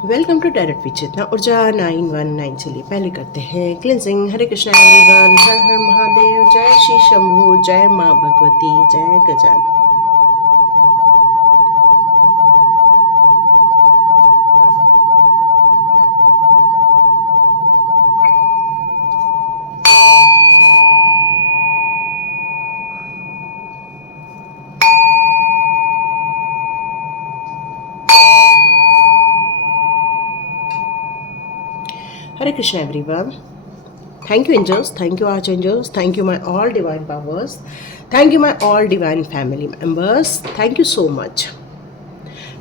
Welcome to direct विचेतना ऊर्जा 919। चलिए पहले करते हैं क्लिनजिंग। हरे कृष्णा एवरीवन, हर हर महादेव, जय श्री शंभू, जय माँ भगवती, जय Gajanan. Hare Krishna everyone, thank you angels, thank you archangels, thank you my all divine powers, thank you my all divine family members, thank you so much।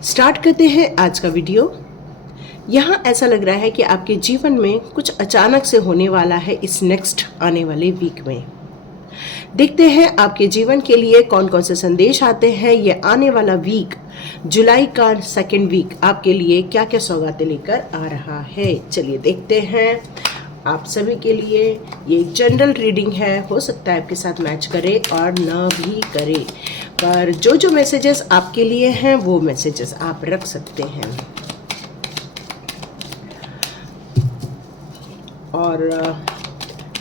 Start करते हैं आज का वीडियो। यहाँ ऐसा लग रहा है कि आपके जीवन में कुछ अचानक से होने वाला है इस नेक्स्ट आने वाले वीक में। देखते हैं आपके जीवन के लिए कौन कौन से संदेश आते हैं। ये आने वाला वीक, जुलाई का सेकेंड वीक, आपके लिए क्या क्या सौगातें लेकर आ रहा है। चलिए देखते हैं आप सभी के लिए। ये जनरल रीडिंग है, हो सकता है आपके साथ मैच करे और ना भी करे, पर जो जो मैसेजेस आपके लिए हैं वो मैसेजेस आप रख सकते हैं। और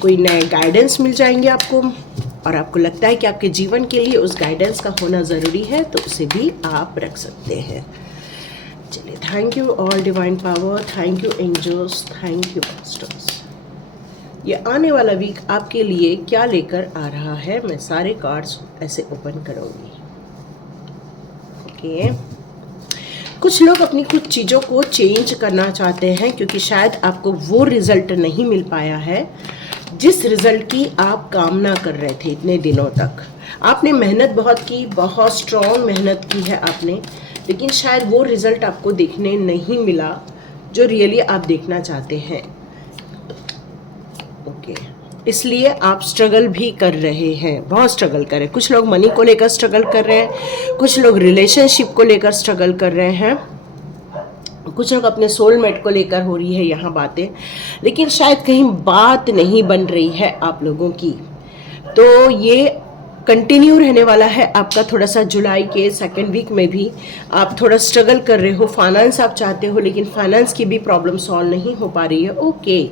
कोई नए गाइडेंस मिल जाएंगे आपको, और आपको लगता है कि आपके जीवन के लिए उस गाइडेंस का होना ज़रूरी है, तो उसे भी आप रख सकते हैं। चलिए, thank you all divine power, thank you angels, thank you masters. ये आने वाला वीक आपके लिए क्या लेकर आ रहा है, मैं सारे कार्ड्स ऐसे ओपन करूँगी। ओके, कुछ लोग अपनी कुछ चीज़ों को चेंज करना चाहते हैं क्योंकि शायद आपको वो रिज़ल्ट नहीं मिल पाया है जिस रिज़ल्ट की आप कामना कर रहे थे इतने दिनों तक। आपने मेहनत बहुत की, बहुत स्ट्रॉन्ग मेहनत की है आपने, लेकिन शायद वो रिज़ल्ट आपको देखने नहीं मिला जो रियली आप देखना चाहते हैं। ओके, इसलिए आप स्ट्रगल भी कर रहे हैं, बहुत स्ट्रगल कर रहे हैं। कुछ लोग मनी को लेकर स्ट्रगल कर रहे हैं, कुछ लोग रिलेशनशिप को लेकर स्ट्रगल कर रहे हैं, कुछ लोग अपने सोलमेट को लेकर हो रही है यहाँ बातें, लेकिन शायद कहीं बात नहीं बन रही है आप लोगों की। तो ये कंटिन्यू रहने वाला है आपका थोड़ा सा। जुलाई के सेकेंड वीक में भी आप थोड़ा स्ट्रगल कर रहे हो। फाइनेंस आप चाहते हो, लेकिन फाइनेंस की भी प्रॉब्लम सॉल्व नहीं हो पा रही है। ओके,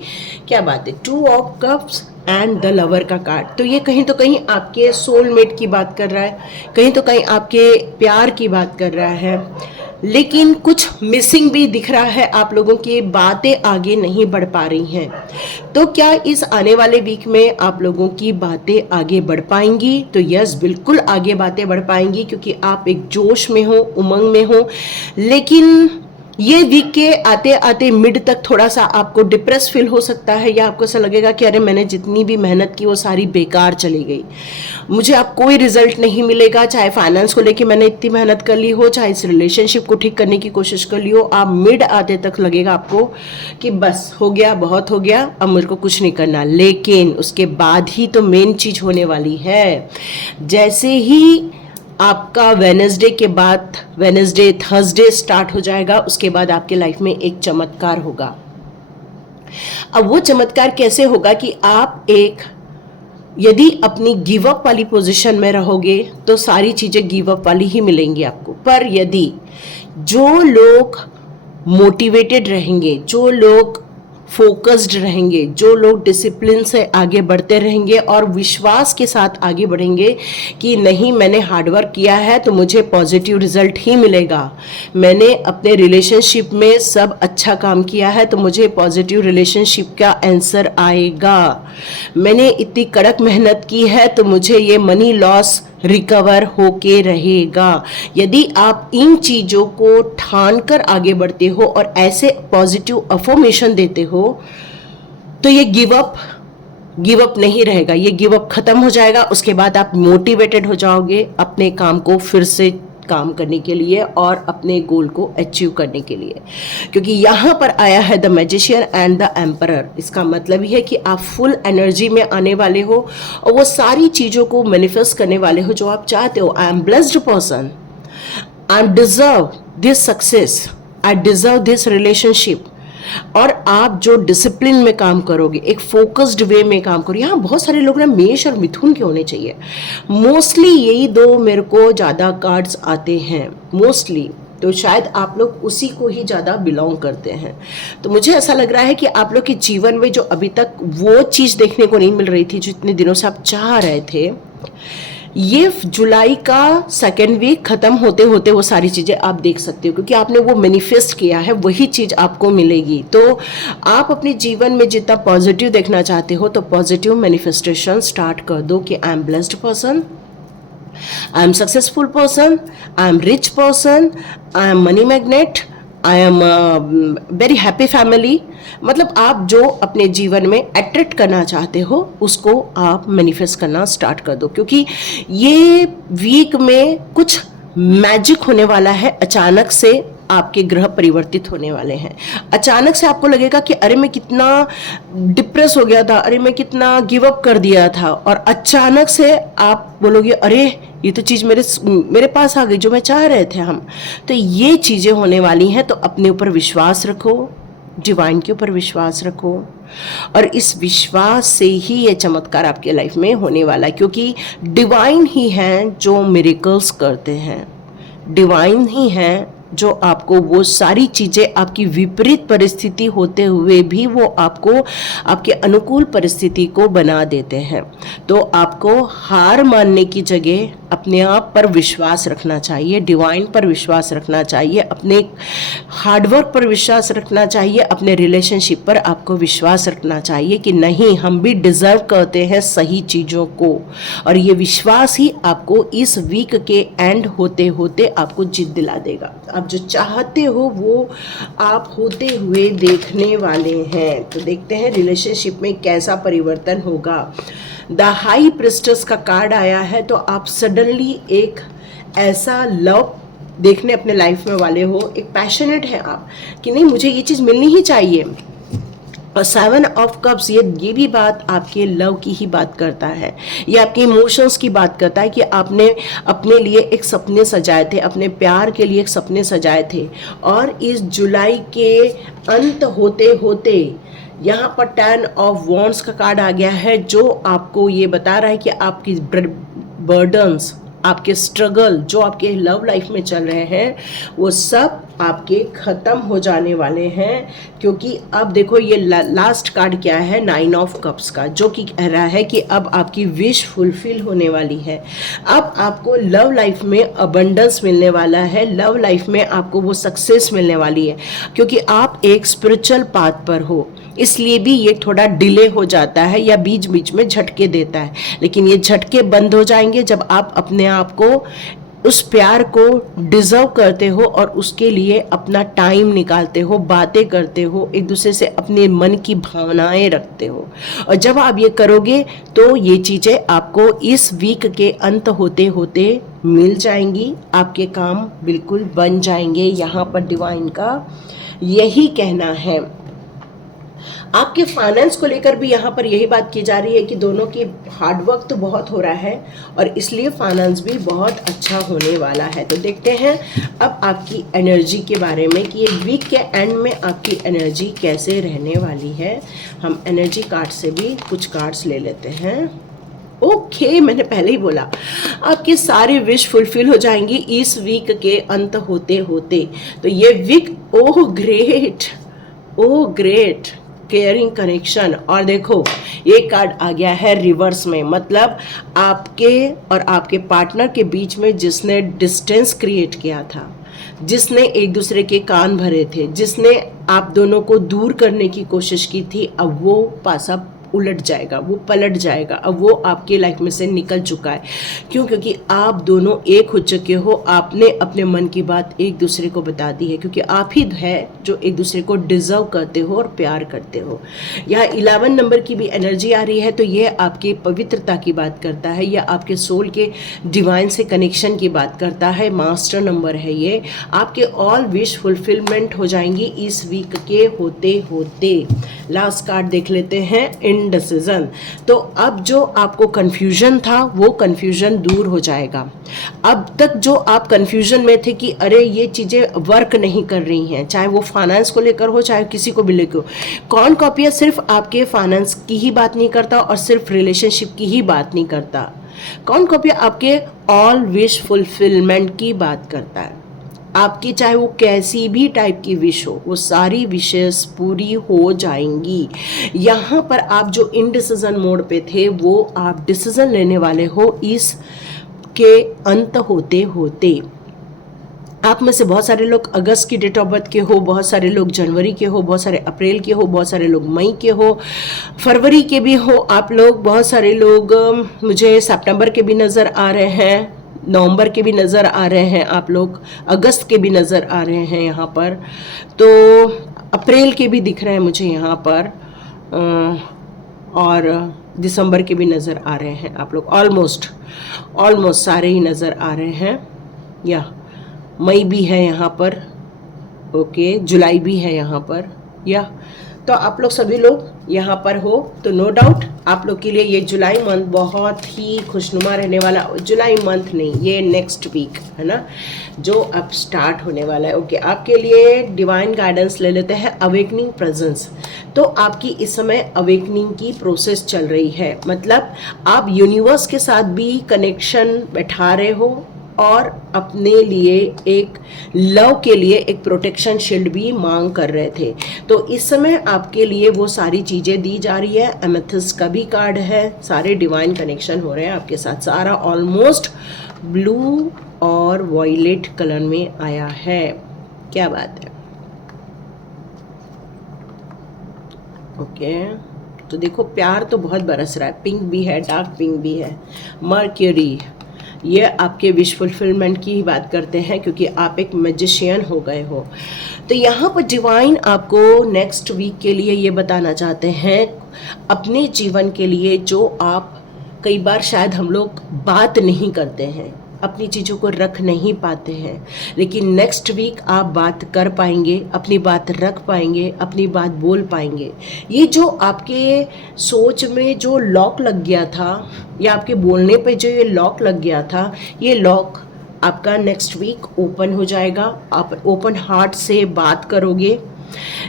क्या बात है। 2 of cups and the lover का कार्ड, तो ये कहीं तो कहीं आपके सोलमेट की बात कर रहा है, कहीं तो कहीं आपके प्यार की बात कर रहा है, लेकिन कुछ मिसिंग भी दिख रहा है। आप लोगों की बातें आगे नहीं बढ़ पा रही हैं। तो क्या इस आने वाले वीक में आप लोगों की बातें आगे बढ़ पाएंगी? तो यस, बिल्कुल आगे बातें बढ़ पाएंगी, क्योंकि आप एक जोश में हो, उमंग में हो। लेकिन ये वीक के आते आते मिड तक थोड़ा सा आपको डिप्रेस फील हो सकता है, या आपको ऐसा लगेगा कि अरे मैंने जितनी भी मेहनत की वो सारी बेकार चली गई, मुझे अब कोई रिजल्ट नहीं मिलेगा। चाहे फाइनेंस को लेके मैंने इतनी मेहनत कर ली हो, चाहे इस रिलेशनशिप को ठीक करने की कोशिश कर ली हो, आप मिड आते तक लगेगा आपको कि बस हो गया, बहुत हो गया, अब मुझे को कुछ नहीं करना। लेकिन उसके बाद ही तो मेन चीज होने वाली है। जैसे ही आपका वेडनेसडे के बाद, वेडनेसडे थर्सडे स्टार्ट हो जाएगा, उसके बाद आपके लाइफ में एक चमत्कार होगा। अब वो चमत्कार कैसे होगा कि आप एक, यदि अपनी गिव अप वाली पोजीशन में रहोगे तो सारी चीजें गिव अप वाली ही मिलेंगी आपको। पर यदि जो लोग मोटिवेटेड रहेंगे, जो लोग फोकस्ड रहेंगे, जो लोग डिसिप्लिन से आगे बढ़ते रहेंगे और विश्वास के साथ आगे बढ़ेंगे कि नहीं, मैंने हार्डवर्क किया है तो मुझे पॉजिटिव रिजल्ट ही मिलेगा, मैंने अपने रिलेशनशिप में सब अच्छा काम किया है तो मुझे पॉजिटिव रिलेशनशिप का आंसर आएगा, मैंने इतनी कड़क मेहनत की है तो मुझे ये मनी लॉस रिकवर होके रहेगा। यदि आप इन चीज़ों को ठान कर आगे बढ़ते हो और ऐसे पॉजिटिव अफर्मेशन देते हो, तो ये गिव अप नहीं रहेगा, ये गिव अप खत्म हो जाएगा। उसके बाद आप मोटिवेटेड हो जाओगे अपने काम को फिर से काम करने के लिए और अपने गोल को अचीव करने के लिए, क्योंकि यहाँ पर आया है the magician and the emperor. इसका मतलब ही है कि आप फुल एनर्जी में आने वाले हो और वो सारी चीज़ों को मैनिफेस्ट करने वाले हो जो आप चाहते हो। I am blessed person, I deserve this success, I deserve this relationship. और आप जो डिसिप्लिन में काम करोगे, एक फोकस्ड वे में काम करोगे। यहाँ बहुत सारे लोग ना मेष और मिथुन के होने चाहिए, मोस्टली यही दो मेरे को ज़्यादा कार्ड्स आते हैं मोस्टली। तो शायद आप लोग उसी को ही ज़्यादा बिलोंग करते हैं। तो मुझे ऐसा लग रहा है कि आप लोग के जीवन में जो अभी तक वो चीज़ देखने को नहीं मिल रही थी जो इतने दिनों से आप चाह रहे थे, ये जुलाई का सेकेंड वीक ख़त्म होते होते वो सारी चीज़ें आप देख सकते हो, क्योंकि आपने वो मैनिफेस्ट किया है, वही चीज़ आपको मिलेगी। तो आप अपने जीवन में जितना पॉजिटिव देखना चाहते हो तो पॉजिटिव मैनिफेस्टेशन स्टार्ट कर दो कि I am blessed person, I am successful person, I am rich person, I am money magnet, I am very happy family। मतलब आप जो अपने जीवन में अट्रैक्ट करना चाहते हो उसको आप मैनिफेस्ट करना स्टार्ट कर दो, क्योंकि ये वीक में कुछ मैजिक होने वाला है। अचानक से आपके ग्रह परिवर्तित होने वाले हैं। अचानक से आपको लगेगा कि अरे मैं कितना डिप्रेस हो गया था, अरे मैं कितना गिव अप कर दिया था, और अचानक से आप बोलोगे अरे ये तो चीज़ मेरे पास आ गई जो मैं चाह रहे थे हम। तो ये चीज़ें होने वाली हैं। तो अपने ऊपर विश्वास रखो, डिवाइन के ऊपर विश्वास रखो, और इस विश्वास से ही ये चमत्कार आपके लाइफ में होने वाला है, क्योंकि डिवाइन ही हैं जो मिरेकल्स करते हैं, डिवाइन ही हैं जो आपको वो सारी चीज़ें आपकी विपरीत परिस्थिति होते हुए भी वो आपको आपके अनुकूल परिस्थिति को बना देते हैं। तो आपको हार मानने की जगह अपने आप पर विश्वास रखना चाहिए, डिवाइन पर विश्वास रखना चाहिए, अपने हार्डवर्क पर विश्वास रखना चाहिए, अपने रिलेशनशिप पर आपको विश्वास रखना चाहिए कि नहीं, हम भी डिज़र्व करते हैं सही चीज़ों को। और ये विश्वास ही आपको इस वीक के एंड होते होते आपको जीत दिला देगा। आप जो चाहते हो वो आप होते हुए देखने वाले हैं। तो देखते हैं रिलेशनशिप में कैसा परिवर्तन होगा। द हाई प्रिस्टेस का कार्ड आया है, तो आप सडनली एक ऐसा लव देखने अपने लाइफ में वाले हो, एक पैशनेट है आप कि नहीं मुझे ये चीज़ मिलनी ही चाहिए। और 7 ऑफ कप्स ये भी बात आपके लव की ही बात करता है, ये आपके इमोशंस की बात करता है कि आपने अपने लिए एक सपने सजाए थे, अपने प्यार के लिए एक सपने सजाए थे, और इस जुलाई के अंत होते होते यहाँ पर 10 ऑफ वॉन्ड्स का कार्ड आ गया है, जो आपको ये बता रहा है कि आपकी बर्डन्स, आपके स्ट्रगल जो आपके लव लाइफ में चल रहे हैं वो सब आपके ख़त्म हो जाने वाले हैं। क्योंकि अब देखो ये लास्ट कार्ड क्या है, 9 ऑफ कप्स का, जो कि कह रहा है कि अब आपकी विश फुलफिल होने वाली है। अब आपको लव लाइफ में अबंडेंस मिलने वाला है, लव लाइफ में आपको वो सक्सेस मिलने वाली है, क्योंकि आप एक स्पिरिचुअल पाथ पर हो, इसलिए भी ये थोड़ा डिले हो जाता है या बीच बीच में झटके देता है। लेकिन ये झटके बंद हो जाएंगे जब आप अपने आप को उस प्यार को डिज़र्व करते हो और उसके लिए अपना टाइम निकालते हो, बातें करते हो, एक दूसरे से अपने मन की भावनाएं रखते हो। और जब आप ये करोगे तो ये चीज़ें आपको इस वीक के अंत होते होते मिल जाएंगी, आपके काम बिल्कुल बन जाएंगे। यहाँ पर डिवाइन का यही कहना है। आपके फाइनेंस को लेकर भी यहाँ पर यही बात की जा रही है कि दोनों की हार्डवर्क तो बहुत हो रहा है और इसलिए फाइनेंस भी बहुत अच्छा होने वाला है। तो देखते हैं अब आपकी एनर्जी के बारे में कि ये वीक के एंड में आपकी एनर्जी कैसे रहने वाली है। हम एनर्जी कार्ड से भी कुछ कार्ड्स ले लेते हैं। ओके, मैंने पहले ही बोला आपके सारे विश फुलफिल हो जाएंगी इस वीक के अंत होते होते। तो ये week, oh great caring connection. और देखो ये कार्ड आ गया है रिवर्स में, मतलब आपके और आपके पार्टनर के बीच में जिसने डिस्टेंस क्रिएट किया था, जिसने एक दूसरे के कान भरे थे, जिसने आप दोनों को दूर करने की कोशिश की थी, अब वो पासा उलट जाएगा, वो पलट जाएगा। अब वो आपके लाइफ में से निकल चुका है। क्यों? क्योंकि आप दोनों एक हो चुके हो, आपने अपने मन की बात एक दूसरे को बता दी है, क्योंकि आप ही है जो एक दूसरे को डिजर्व करते हो और प्यार करते हो। यहाँ 11 नंबर की भी एनर्जी आ रही है, तो ये आपकी पवित्रता की बात करता है, या आपके सोल के डिवाइन से कनेक्शन की बात करता है। मास्टर नंबर है ये। आपके ऑल विश फुलफिलमेंट हो जाएंगी इस वीक के होते होते। लास्ट कार्ड देख लेते हैं, इनडिसीजन। तो अब जो आपको कंफ्यूजन था वो कंफ्यूजन दूर हो जाएगा। अब तक जो आप कंफ्यूजन में थे कि अरे ये चीज़ें वर्क नहीं कर रही हैं, चाहे वो फाइनेंस को लेकर हो चाहे किसी को भी लेकर हो। कौन कॉपिया सिर्फ आपके फाइनेंस की ही बात नहीं करता और सिर्फ रिलेशनशिप की ही बात नहीं करता। कौन कॉपिया आपके ऑल विश फुलफिलमेंट की बात करता है। आपकी चाहे वो कैसी भी टाइप की विश हो, वो सारी विशेस पूरी हो जाएंगी। यहाँ पर आप जो इनडिसीजन मोड पे थे वो आप डिसीजन लेने वाले हो इस के अंत होते होते। आप में से बहुत सारे लोग अगस्त की डेट ऑफ बर्थ के हो, बहुत सारे लोग जनवरी के हो, बहुत सारे अप्रैल के हो, बहुत सारे लोग मई के हो, फरवरी के भी हो आप लोग, बहुत सारे लोग मुझे सितंबर के भी नज़र आ रहे हैं, नवंबर के भी नज़र आ रहे हैं, आप लोग अगस्त के भी नज़र आ रहे हैं यहाँ पर, तो अप्रैल के भी दिख रहे हैं मुझे यहाँ पर, और दिसंबर के भी नज़र आ रहे हैं आप लोग, ऑलमोस्ट सारे ही नज़र आ रहे हैं, या मई भी है यहाँ पर, ओके, जुलाई भी है यहाँ पर, या तो आप लोग सभी लोग यहाँ पर हो, तो नो डाउट आप लोग के लिए ये जुलाई मंथ बहुत ही खुशनुमा रहने वाला। जुलाई मंथ नहीं, ये नेक्स्ट वीक है ना जो अब स्टार्ट होने वाला है। ओके, आपके लिए डिवाइन गाइडेंस ले लेते हैं, अवेकनिंग प्रेजेंस। तो आपकी इस समय अवेकनिंग की प्रोसेस चल रही है, मतलब आप यूनिवर्स के साथ भी कनेक्शन बैठा रहे हो और अपने लिए एक लव के लिए एक प्रोटेक्शन शील्ड भी मांग कर रहे थे। तो इस समय आपके लिए वो सारी चीज़ें दी जा रही है। एमेथिस्ट का भी कार्ड है, सारे डिवाइन कनेक्शन हो रहे हैं आपके साथ, सारा ऑलमोस्ट ब्लू और वॉयलेट कलर में आया है। क्या बात है। ओके, तो देखो प्यार तो बहुत बरस रहा है, पिंक भी है, डार्क पिंक भी है, मर्क्यूरी, ये आपके विश फुलफिलमेंट की ही बात करते हैं क्योंकि आप एक मैजिशियन हो गए हो। तो यहाँ पर डिवाइन आपको नेक्स्ट वीक के लिए ये बताना चाहते हैं, अपने जीवन के लिए जो आप कई बार शायद हम लोग बात नहीं करते हैं, अपनी चीज़ों को रख नहीं पाते हैं, लेकिन नेक्स्ट वीक आप बात कर पाएंगे, अपनी बात रख पाएंगे, अपनी बात बोल पाएंगे। ये जो आपके सोच में जो लॉक लग गया था या आपके बोलने पे जो ये लॉक लग गया था, ये लॉक आपका नेक्स्ट वीक ओपन हो जाएगा। आप ओपन हार्ट से बात करोगे,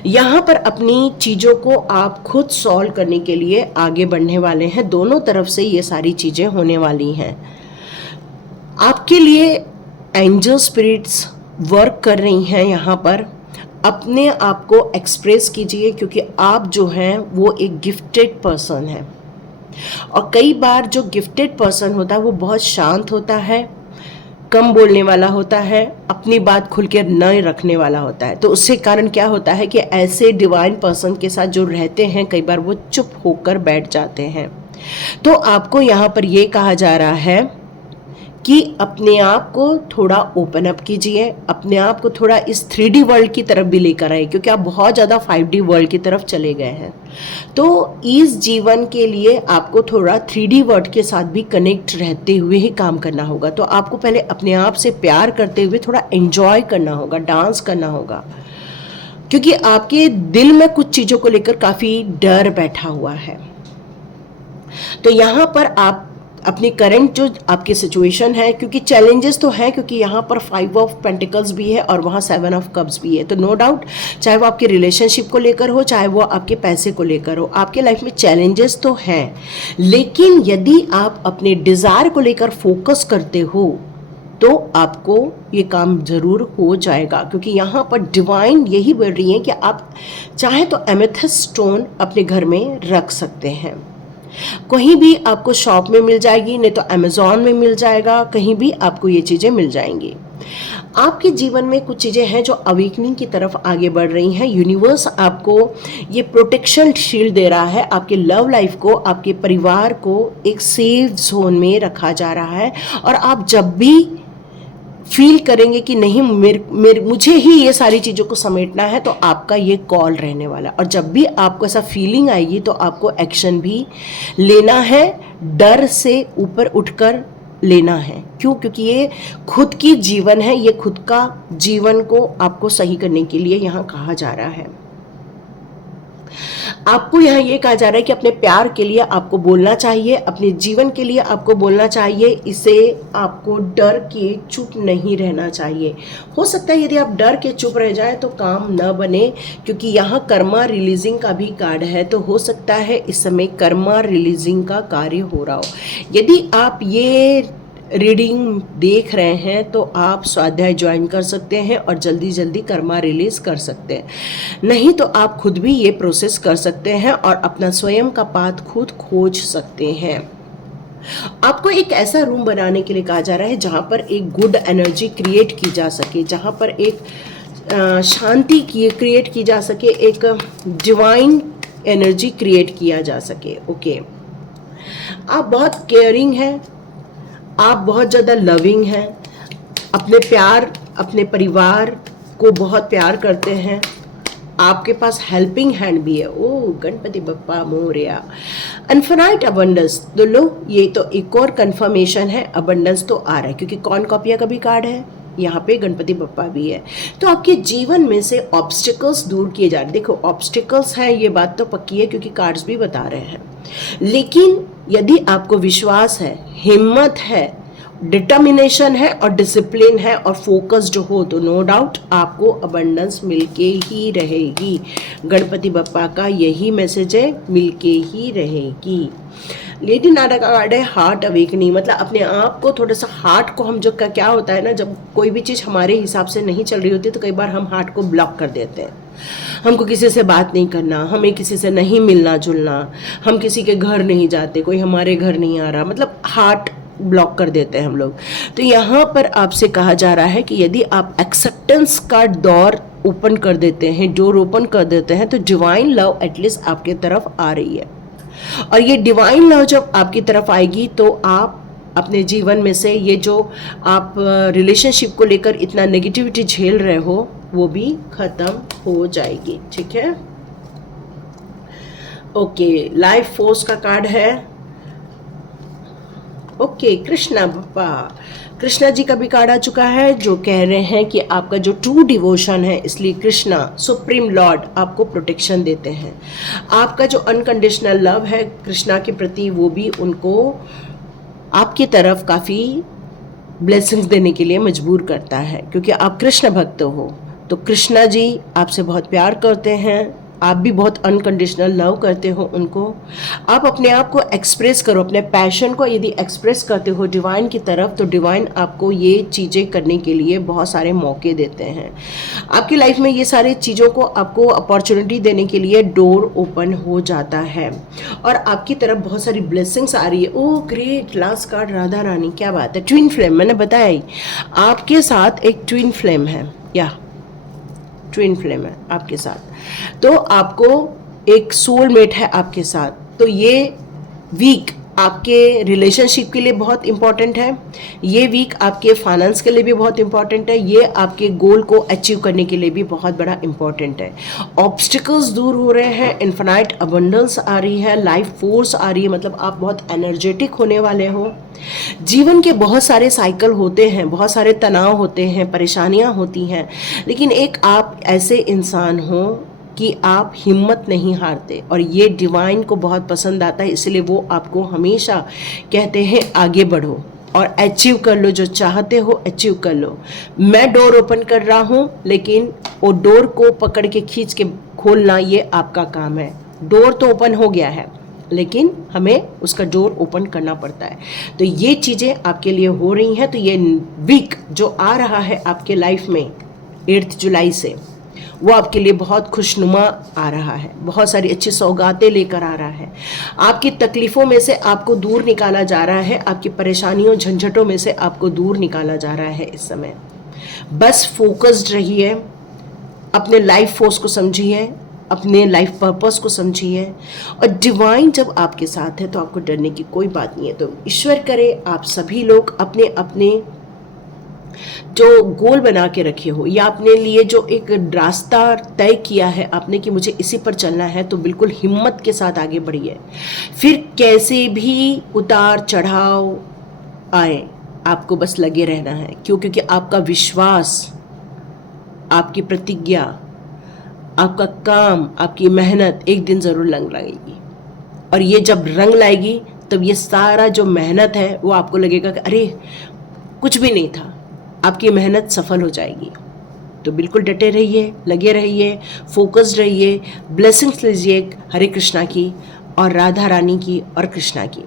यहाँ पर अपनी चीज़ों को आप खुद सॉल्व करने के लिए आगे बढ़ने वाले हैं। दोनों तरफ से ये सारी चीज़ें होने वाली हैं। आपके लिए एंजल स्पिरिट्स वर्क कर रही हैं यहाँ पर। अपने आप को एक्सप्रेस कीजिए क्योंकि आप जो हैं वो एक गिफ्टेड पर्सन है, और कई बार जो गिफ्टेड पर्सन होता है वो बहुत शांत होता है, कम बोलने वाला होता है, अपनी बात खुल के न रखने वाला होता है। तो उससे कारण क्या होता है कि ऐसे डिवाइन पर्सन के साथ जो रहते हैं कई बार वो चुप होकर बैठ जाते हैं। तो आपको यहाँ पर ये कहा जा रहा है कि अपने आप को थोड़ा ओपन अप कीजिए, अपने आप को थोड़ा इस 3D वर्ल्ड की तरफ भी लेकर आए क्योंकि आप बहुत ज़्यादा 5D वर्ल्ड की तरफ चले गए हैं। तो इस जीवन के लिए आपको थोड़ा 3D वर्ल्ड के साथ भी कनेक्ट रहते हुए ही काम करना होगा। तो आपको पहले अपने आप से प्यार करते हुए थोड़ा एंजॉय करना होगा, डांस करना होगा, क्योंकि आपके दिल में कुछ चीज़ों को लेकर काफ़ी डर बैठा हुआ है। तो यहाँ पर आप अपनी करंट जो आपकी सिचुएशन है, क्योंकि चैलेंजेस तो हैं, क्योंकि यहाँ पर 5 ऑफ पेंटिकल्स भी है और वहाँ 7 ऑफ कप्स भी है। तो नो डाउट चाहे वो आपके रिलेशनशिप को लेकर हो, चाहे वो आपके पैसे को लेकर हो, आपके लाइफ में चैलेंजेस तो हैं, लेकिन यदि आप अपने डिज़ायर को लेकर फोकस करते हो तो आपको ये काम ज़रूर हो जाएगा। क्योंकि यहाँ पर डिवाइन यही बोल रही है कि आप चाहे तो एमेथिस्ट स्टोन अपने घर में रख सकते हैं, कहीं भी आपको शॉप में मिल जाएगी, नहीं तो अमेज़ॉन में मिल जाएगा, कहीं भी आपको ये चीज़ें मिल जाएंगी। आपके जीवन में कुछ चीज़ें हैं जो अवेकनिंग की तरफ आगे बढ़ रही हैं। यूनिवर्स आपको ये प्रोटेक्शन शील्ड दे रहा है, आपके लव लाइफ को, आपके परिवार को एक सेफ जोन में रखा जा रहा है। और आप जब भी फील करेंगे कि नहीं मुझे ही ये सारी चीज़ों को समेटना है, तो आपका ये कॉल रहने वाला। और जब भी आपको ऐसा फीलिंग आएगी तो आपको एक्शन भी लेना है, डर से ऊपर उठकर लेना है। क्यों? क्योंकि ये खुद की जीवन है, ये खुद का जीवन को आपको सही करने के लिए यहाँ कहा जा रहा है। आपको यहाँ ये कहा जा रहा है कि अपने प्यार के लिए आपको बोलना चाहिए, अपने जीवन के लिए आपको बोलना चाहिए, इसे आपको डर के चुप नहीं रहना चाहिए। हो सकता है यदि आप डर के चुप रह जाए तो काम न बने, क्योंकि यहाँ कर्मा रिलीजिंग का भी कार्ड है। तो हो सकता है इस समय कर्मा रिलीजिंग का कार्य हो रहा हो। यदि आप ये रीडिंग देख रहे हैं तो आप स्वाध्याय ज्वाइन कर सकते हैं और जल्दी जल्दी कर्मा रिलीज कर सकते हैं। नहीं तो आप खुद भी ये प्रोसेस कर सकते हैं और अपना स्वयं का पाथ खुद खोज सकते हैं। आपको एक ऐसा रूम बनाने के लिए कहा जा रहा है जहाँ पर एक गुड एनर्जी क्रिएट की जा सके, जहाँ पर एक शांति की क्रिएट की जा सके, एक डिवाइन एनर्जी क्रिएट किया जा सके। ओके, आप बहुत केयरिंग हैं, आप बहुत ज़्यादा लविंग हैं, अपने परिवार को बहुत प्यार करते हैं, आपके पास हेल्पिंग हैंड भी है। ओ गणपति बप्पा मोरया। इन्फिनाइट अबंडेंस, तो लो ये तो एक और कंफर्मेशन है, अबंडेंस तो आ रहा है क्योंकि कौन कॉपिया का भी कार्ड है, यहाँ पे गणपति बप्पा भी है। तो आपके जीवन में से ऑब्स्टिकल्स दूर किए जा रहे हैं। देखो ऑब्स्टिकल्स हैं, ये बात तो पक्की है क्योंकि कार्ड्स भी बता रहे हैं, लेकिन यदि आपको विश्वास है, हिम्मत है, डिटर्मिनेशन है और डिसिप्लिन है और फोकस्ड हो तो नो डाउट आपको अबंडेंस मिलके ही रहेगी। गणपति बप्पा का यही मैसेज है, मिलके ही रहेगी। लेडी नाडा का कार्ड है हार्ट अवेकनिंग, मतलब अपने आप को थोड़ा सा हार्ट को हम जो क्या होता है ना, जब कोई भी चीज़ हमारे हिसाब से नहीं चल रही होती तो कई बार हम हार्ट को ब्लॉक कर देते हैं। हमको किसी से बात नहीं करना, हमें किसी से नहीं मिलना जुलना, हम किसी के घर नहीं जाते, कोई हमारे घर नहीं आ रहा, मतलब हार्ट ब्लॉक कर देते हैं हम लोग। तो यहाँ पर आपसे कहा जा रहा है कि यदि आप एक्सेप्टेंस का डोर ओपन कर देते हैं, डोर ओपन कर देते हैं, तो डिवाइन लव एटलीस्ट आपके तरफ आ रही है। और ये डिवाइन लव जब आपकी तरफ आएगी तो आप अपने जीवन में से ये जो आप रिलेशनशिप को लेकर इतना नेगेटिविटी झेल रहे हो वो भी खत्म हो जाएगी। ठीक है, ओके, लाइफ फोर्स का कार्ड है। ओके, कृष्णा बप्पा, कृष्णा जी का भी कार्ड आ चुका है जो कह रहे हैं कि आपका जो ट्रू डिवोशन है, इसलिए कृष्णा सुप्रीम लॉर्ड आपको प्रोटेक्शन देते हैं। आपका जो अनकंडीशनल लव है कृष्णा के प्रति, वो भी उनको आपकी तरफ काफ़ी ब्लेसिंग्स देने के लिए मजबूर करता है, क्योंकि आप कृष्ण भक्त हो। तो कृष्णा जी आपसे बहुत प्यार करते हैं, आप भी बहुत अनकंडीशनल लव करते हो उनको। आप अपने आप को एक्सप्रेस करो, अपने पैशन को यदि एक्सप्रेस करते हो डिवाइन की तरफ, तो डिवाइन आपको ये चीज़ें करने के लिए बहुत सारे मौके देते हैं। आपकी लाइफ में ये सारी चीज़ों को आपको अपॉर्चुनिटी देने के लिए डोर ओपन हो जाता है और आपकी तरफ बहुत सारी ब्लेसिंग्स आ रही है। Oh great, last card Radha Rani, क्या बात है। ट्विन फ्लेम, मैंने बताया ही आपके साथ एक ट्विन फ्लेम है, या ट्विन फ्लेम है आपके साथ, तो आपको एक सोलमेट है आपके साथ। तो ये वीक आपके रिलेशनशिप के लिए बहुत इंपॉर्टेंट है, ये वीक आपके फाइनेंस के लिए भी बहुत इंपॉर्टेंट है, ये आपके गोल को अचीव करने के लिए भी बहुत बड़ा इंपॉर्टेंट है। ऑब्स्टिकल्स दूर हो रहे हैं, इन्फिनाइट अबंडेंस आ रही है, लाइफ फोर्स आ रही है, मतलब आप बहुत एनर्जेटिक होने वाले हो। जीवन के बहुत सारे साइकिल होते हैं, बहुत सारे तनाव होते हैं, परेशानियां होती हैं, लेकिन एक आप ऐसे इंसान हो कि आप हिम्मत नहीं हारते और ये डिवाइन को बहुत पसंद आता है, इसलिए वो आपको हमेशा कहते हैं आगे बढ़ो और अचीव कर लो, जो चाहते हो अचीव कर लो। मैं डोर ओपन कर रहा हूँ, लेकिन वो डोर को पकड़ के खींच के खोलना ये आपका काम है। डोर तो ओपन हो गया है, लेकिन हमें उसका डोर ओपन करना पड़ता है। तो ये चीज़ें आपके लिए हो रही हैं। तो ये वीक जो आ रहा है आपके लाइफ में 8 जुलाई से, वो आपके लिए बहुत खुशनुमा आ रहा है, बहुत सारी अच्छी सौगातें लेकर आ रहा है। आपकी तकलीफ़ों में से आपको दूर निकाला जा रहा है, आपकी परेशानियों झंझटों में से आपको दूर निकाला जा रहा है इस समय। बस फोकस्ड रहिए, अपने लाइफ फोर्स को समझिए, अपने लाइफ पर्पस को समझिए, और डिवाइन जब आपके साथ है तो आपको डरने की कोई बात नहीं है। तो ईश्वर करे आप सभी लोग अपने अपने जो गोल बना के रखे हो या अपने लिए जो एक रास्ता तय किया है आपने कि मुझे इसी पर चलना है, तो बिल्कुल हिम्मत के साथ आगे बढ़िए। फिर कैसे भी उतार चढ़ाव आए, आपको बस लगे रहना है। क्यों? क्योंकि आपका विश्वास, आपकी प्रतिज्ञा, आपका काम, आपकी मेहनत एक दिन ज़रूर रंग लाएगी। और ये जब रंग लाएगी तब ये सारा जो मेहनत है वो आपको लगेगा कि अरे कुछ भी नहीं था, आपकी मेहनत सफल हो जाएगी। तो बिल्कुल डटे रहिए, लगे रहिए, फोकस्ड रहिए, ब्लेसिंग्स लीजिए हरे कृष्णा की और राधा रानी की और कृष्णा की।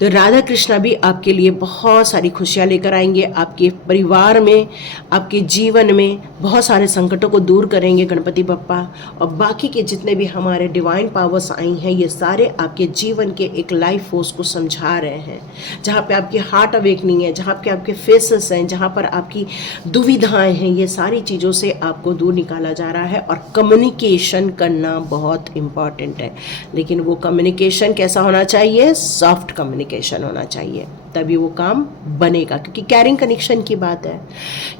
तो राधा कृष्णा भी आपके लिए बहुत सारी खुशियाँ लेकर आएंगे, आपके परिवार में, आपके जीवन में बहुत सारे संकटों को दूर करेंगे गणपति बप्पा। और बाकी के जितने भी हमारे डिवाइन पावर्स आई हैं, ये सारे आपके जीवन के एक लाइफ फोर्स को समझा रहे हैं। जहाँ पे आपकी हार्ट अवेकनिंग है, जहाँ पे आपके फेसेस हैं, जहाँ पर आपकी दुविधाएं हैं, ये सारी चीज़ों से आपको दूर निकाला जा रहा है। और कम्युनिकेशन करना बहुत इम्पॉर्टेंट है, लेकिन वो कम्युनिकेशन कैसा होना चाहिए? सॉफ्ट कम्युनिकेशन होना चाहिए, तभी वो काम बनेगा। क्योंकि कैरिंग कनेक्शन की बात है।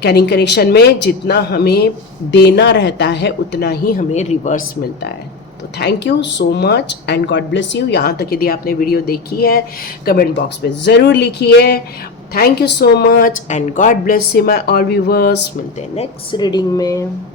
कैरिंग कनेक्शन में जितना हमें देना रहता है उतना ही हमें रिवर्स मिलता है। तो thank you so much and God bless you. यहाँ तक यदि आपने वीडियो देखी है, कमेंट बॉक्स में ज़रूर लिखिए। Thank you so much and God bless you my all viewers. मिलते हैं नेक्स्ट रीडिंग में।